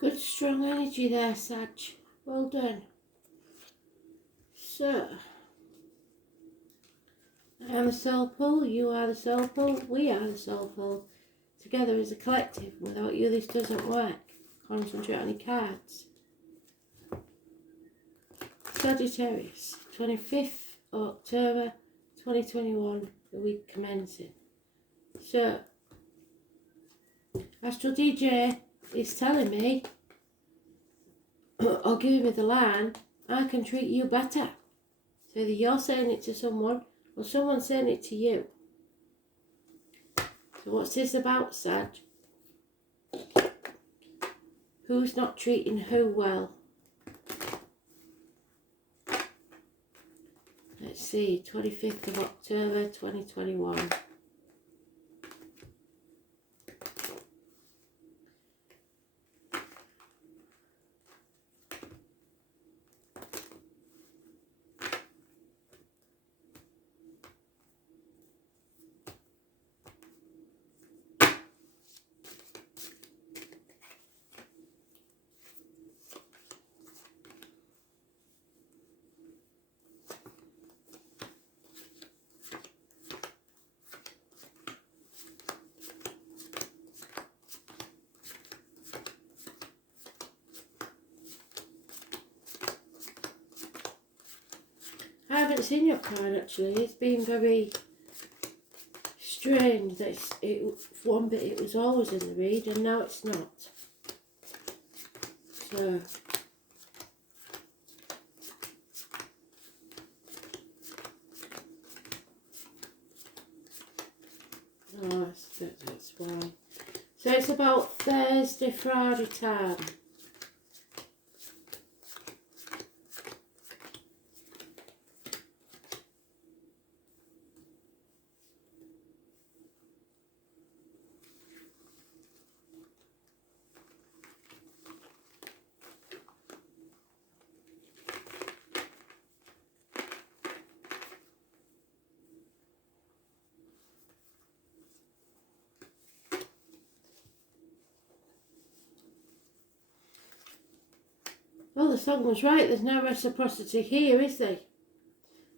Good strong energy there, Sag. Well done. So, I am the soul pull, you are the soul pull, we are the soul pull. Together as a collective. Without you this doesn't work. Concentrate on your cards. Sagittarius, 25th October 2021, the week commencing. So, Astral DJ is telling me, or giving me the line, I can treat you better. So either you're saying it to someone, or someone's saying it to you. So what's this about, Sag? Who's not treating who well? Let's see, 25th of October 2021. I haven't seen your card actually. It's been very strange that one bit it was always in the read and now it's not. So that's why. So it's about Thursday, Friday time. Well, the song was right. There's no reciprocity here, is there?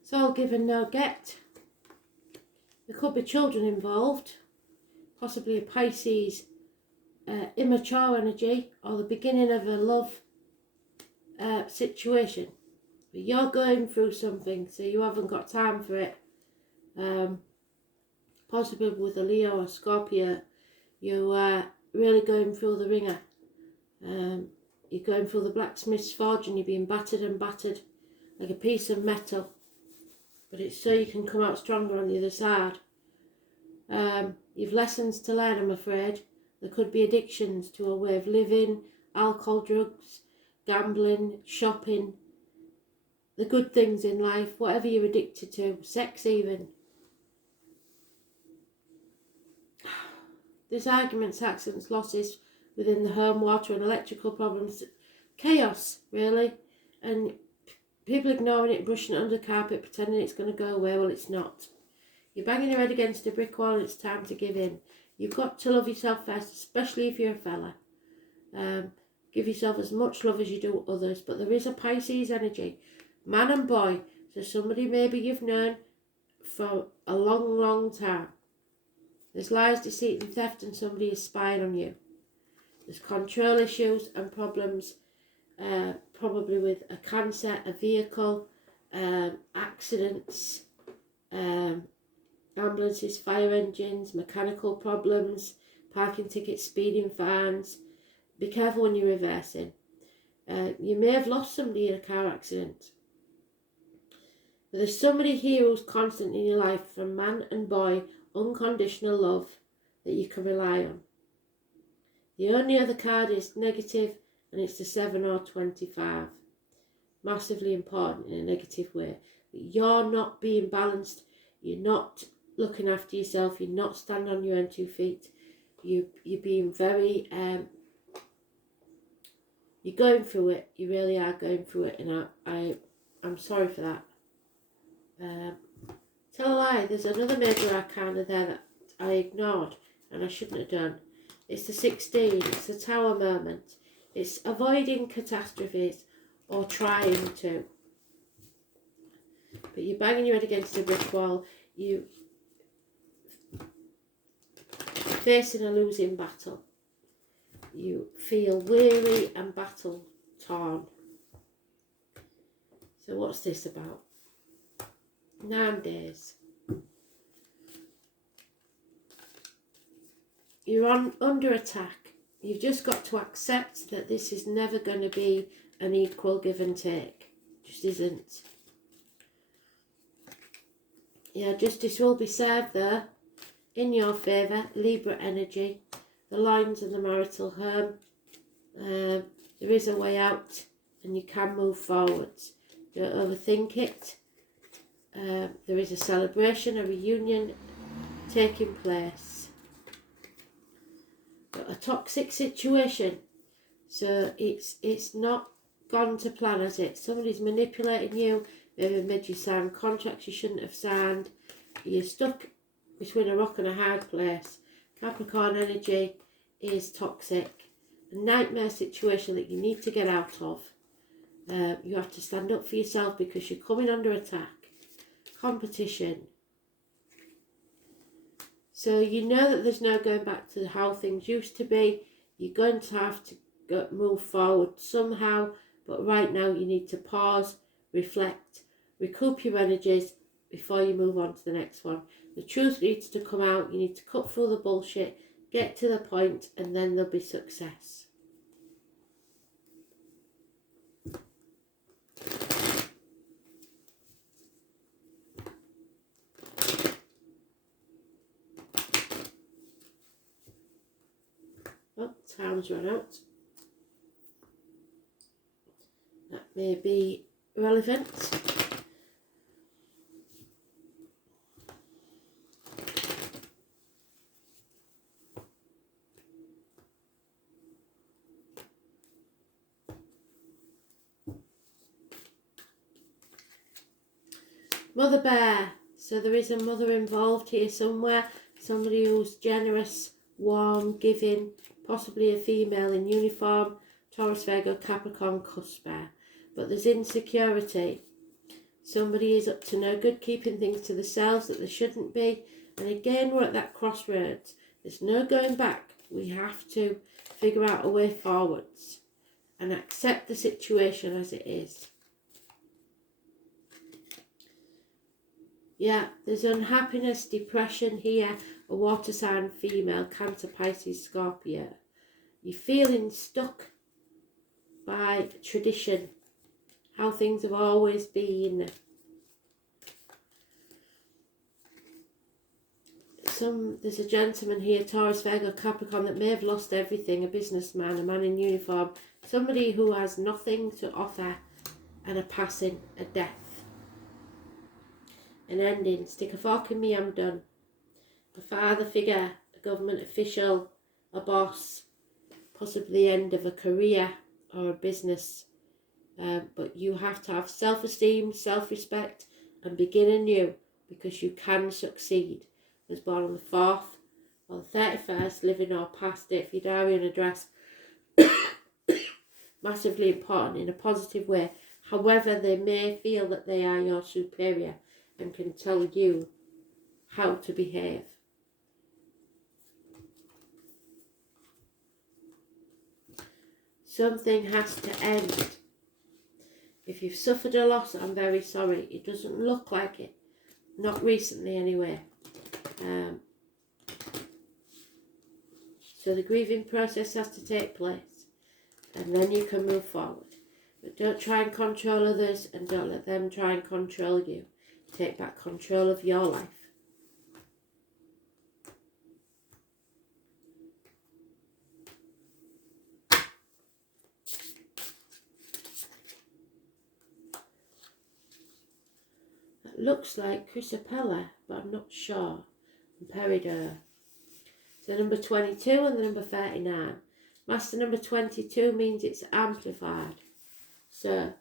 It's all give and no get. There could be children involved, possibly a Pisces immature energy or the beginning of a love situation. But you're going through something, so you haven't got time for it. Possibly with a Leo or Scorpio, you are really going through the ringer. You're going through the blacksmith's forge and you're being battered and battered like a piece of metal. But it's so you can come out stronger on the other side. You've lessons to learn, I'm afraid. There could be addictions to a way of living, alcohol, drugs, gambling, shopping, the good things in life, whatever you're addicted to, sex even. There's arguments, accidents, losses within the home, water and electrical problems. Chaos, really. And people ignoring it, brushing it under the carpet, pretending it's going to go away. Well, it's not. You're banging your head against a brick wall and it's time to give in. You've got to love yourself first, especially if you're a fella. Give yourself as much love as you do others. But there is a Pisces energy, man and boy. So somebody maybe you've known for a long, long time. There's lies, deceit and theft and somebody is spying on you. There's control issues and problems, probably with a cancer, a vehicle, accidents, ambulances, fire engines, mechanical problems, parking tickets, speeding fines. Be careful when you're reversing. You may have lost somebody in a car accident. But there's somebody here who's constant in your life, from man and boy, unconditional love that you can rely on. The only other card is negative, and it's the 7 or 25. Massively important in a negative way. But you're not being balanced. You're not looking after yourself. You're not standing on your own 2 feet. You're being very... you're going through it. You really are going through it, and I'm sorry for that. Tell a lie. There's another major arcana there that I ignored, and I shouldn't have done. It's the 16. It's the Tower moment. It's avoiding catastrophes or trying to. But you're banging your head against a brick wall. You facing a losing battle. You feel weary and battle torn. So what's this about? 9 days. You're under attack. You've just got to accept that this is never going to be an equal give and take. It just isn't. Yeah, justice will be served there in your favour. Libra energy. The lines of the marital home. There is a way out and you can move forwards. Don't overthink it. There is a celebration, a reunion taking place. But a toxic situation. So it's not gone to plan, has it? Somebody's manipulating you, maybe made you sign contracts you shouldn't have signed. You're stuck between a rock and a hard place. Capricorn energy is toxic. A nightmare situation that you need to get out of. You have to stand up for yourself because you're coming under attack. Competition. So you know that there's no going back to how things used to be. You're going to have to move forward somehow. But right now you need to pause, reflect, recoup your energies before you move on to the next one. The truth needs to come out. You need to cut through the bullshit, get to the point, and then there'll be success. Oh, time's run out. That may be relevant. Mother bear. So there is a mother involved here somewhere. Somebody who's generous, warm, giving, possibly a female in uniform, Taurus, Virgo, Capricorn, cusp bear. But there's insecurity. Somebody is up to no good, keeping things to themselves that they shouldn't be. And again, we're at that crossroads. There's no going back. We have to figure out a way forwards and accept the situation as it is. Yeah, there's unhappiness, depression here, a water sign female, Cancer, Pisces, Scorpio. You're feeling stuck by tradition, how things have always been. There's a gentleman here, Taurus, Virgo, Capricorn, that may have lost everything, a businessman, a man in uniform, somebody who has nothing to offer, and a passing, a death. An ending, stick a fork in me, I'm done. A father figure, a government official, a boss, possibly the end of a career or a business. But you have to have self-esteem, self-respect and begin anew because you can succeed. I was born on the 4th or the 31st, living or past date for your diary and address. Massively important in a positive way. However, they may feel that they are your superior and can tell you how to behave. Something has to end. If you've suffered a loss, I'm very sorry. It doesn't look like it. Not recently anyway. So the grieving process has to take place. And then you can move forward. But don't try and control others and don't let them try and control you. Take back control of your life. That looks like Chrysopella, but I'm not sure. And Peridot. So number 22 and the number 39. Master number 22 means it's amplified. So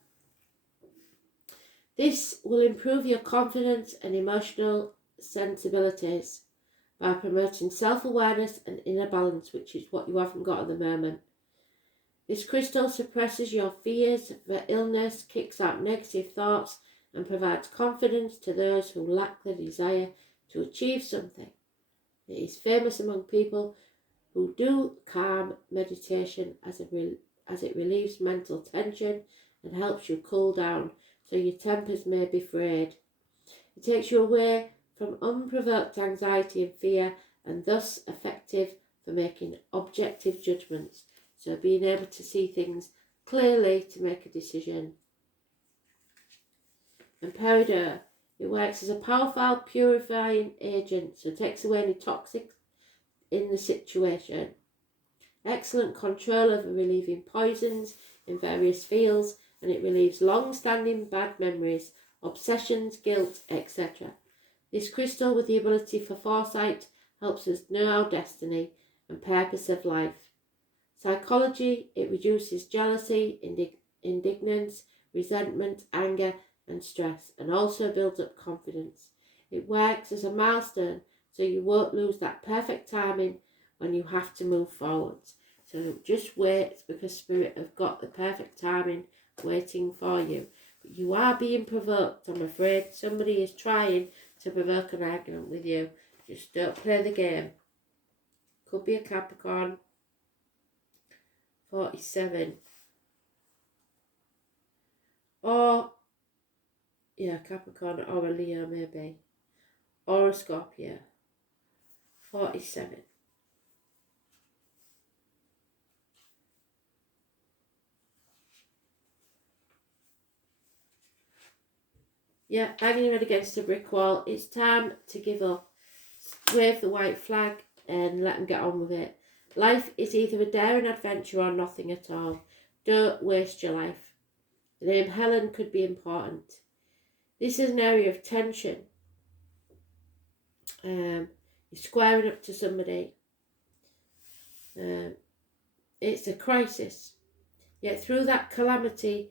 this will improve your confidence and emotional sensibilities by promoting self-awareness and inner balance, which is what you haven't got at the moment. This crystal suppresses your fears for illness, kicks out negative thoughts, and provides confidence to those who lack the desire to achieve something. It is famous among people who do calm meditation as it relieves mental tension and helps you cool down so your tempers may be frayed. It takes you away from unprovoked anxiety and fear, and thus effective for making objective judgments. So being able to see things clearly to make a decision. And peridot, it works as a powerful purifying agent, so it takes away any toxic in the situation. Excellent control over relieving poisons in various fields, and it relieves long-standing bad memories, obsessions, guilt, etc. This crystal with the ability for foresight helps us know our destiny and purpose of life. Psychology, it reduces jealousy, indignance, resentment, anger and stress, and also builds up confidence. It works as a milestone so you won't lose that perfect timing when you have to move forwards. So just wait, because Spirit have got the perfect timing waiting for you. But you are being provoked, I'm afraid. Somebody is trying to provoke an argument with you. Just don't play the game. Could be a Capricorn. 47. Or, Capricorn or a Leo maybe. Or a Scorpio. 47. Yeah, hanging your head against a brick wall. It's time to give up. Wave the white flag and let them get on with it. Life is either a daring adventure or nothing at all. Don't waste your life. The name Helen could be important. This is an area of tension. You're squaring up to somebody. It's a crisis. Yet through that calamity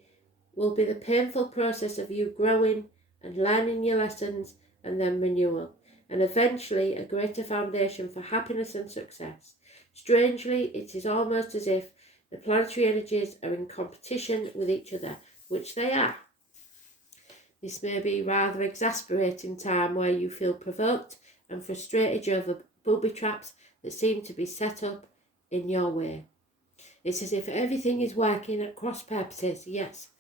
will be the painful process of you growing and learning your lessons, and then renewal, and eventually a greater foundation for happiness and success. Strangely, it is almost as if the planetary energies are in competition with each other, which they are. This may be rather exasperating time where you feel provoked and frustrated over booby traps that seem to be set up in your way. It's as if everything is working at cross purposes, yes,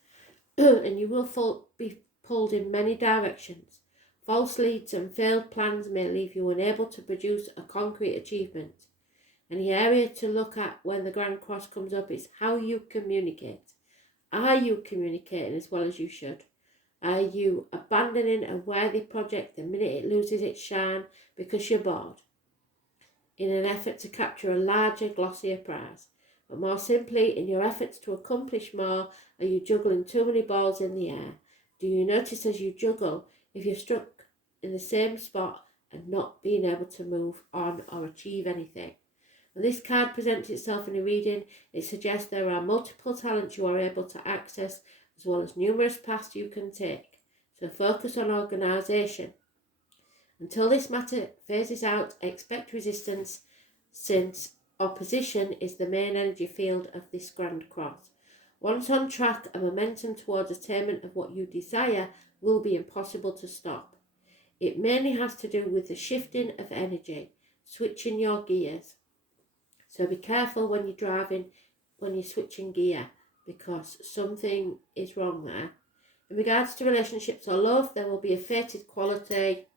and you will be pulled in many directions. False leads and failed plans may leave you unable to produce a concrete achievement. And the area to look at when the Grand Cross comes up is how you communicate. Are you communicating as well as you should? Are you abandoning a worthy project the minute it loses its shine because you're bored, in an effort to capture a larger, glossier prize? But more simply, in your efforts to accomplish more, are you juggling too many balls in the air? Do you notice as you juggle if you're stuck in the same spot and not being able to move on or achieve anything? When this card presents itself in a reading, it suggests there are multiple talents you are able to access, as well as numerous paths you can take. So focus on organisation. Until this matter phases out, expect resistance, since opposition is the main energy field of this Grand Cross. Once on track, a momentum towards attainment of what you desire will be impossible to stop. It mainly has to do with the shifting of energy, switching your gears. So be careful when you're driving, when you're switching gear, because something is wrong there. In regards to relationships or love, there will be a fated quality.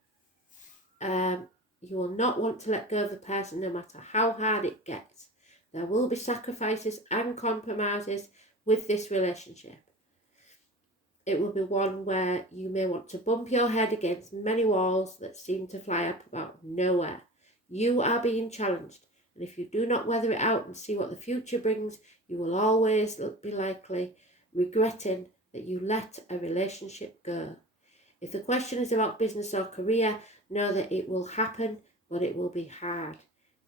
You will not want to let go of the person no matter how hard it gets. There will be sacrifices and compromises with this relationship. It will be one where you may want to bump your head against many walls that seem to fly up about nowhere. You are being challenged, and if you do not weather it out and see what the future brings, you will always be likely regretting that you let a relationship go. If the question is about business or career, know that it will happen, but it will be hard.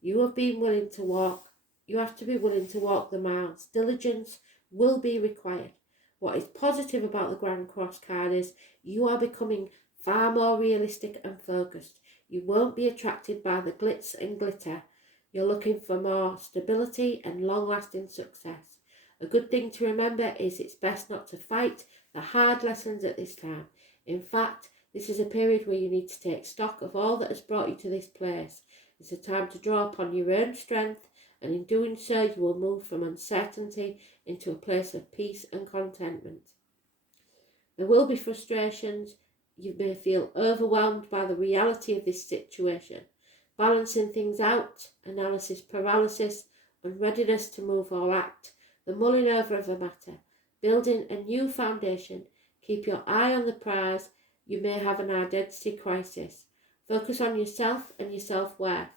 You have to be willing to walk the miles. Diligence will be required. What is positive about the Grand Cross card is you are becoming far more realistic and focused. You won't be attracted by the glitz and glitter. You're looking for more stability and long-lasting success. A good thing to remember is it's best not to fight the hard lessons at this time. In fact, this is a period where you need to take stock of all that has brought you to this place. It's a time to draw upon your own strength, and in doing so you will move from uncertainty into a place of peace and contentment. There will be frustrations. You may feel overwhelmed by the reality of this situation. Balancing things out, analysis paralysis, unreadiness to move or act, the mulling over of a matter, building a new foundation. Keep your eye on the prize. You may have an identity crisis. Focus on yourself and your self-worth.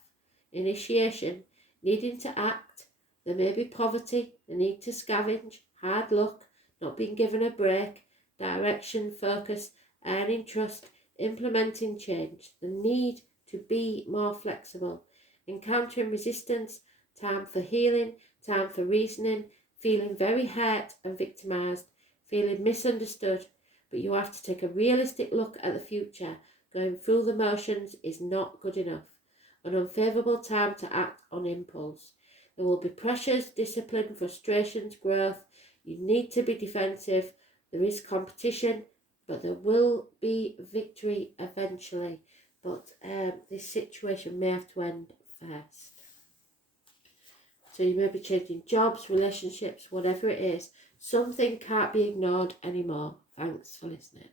Initiation, needing to act. There may be poverty, the need to scavenge, hard luck, not being given a break, direction, focus, earning trust, implementing change, the need to be more flexible, encountering resistance, time for healing, time for reasoning, feeling very hurt and victimised, feeling misunderstood, but you have to take a realistic look at the future. Going through the motions is not good enough. An unfavourable time to act on impulse. There will be pressures, discipline, frustrations, growth. You need to be defensive. There is competition, but there will be victory eventually. But this situation may have to end first. So you may be changing jobs, relationships, whatever it is. Something can't be ignored anymore. Thanks for listening.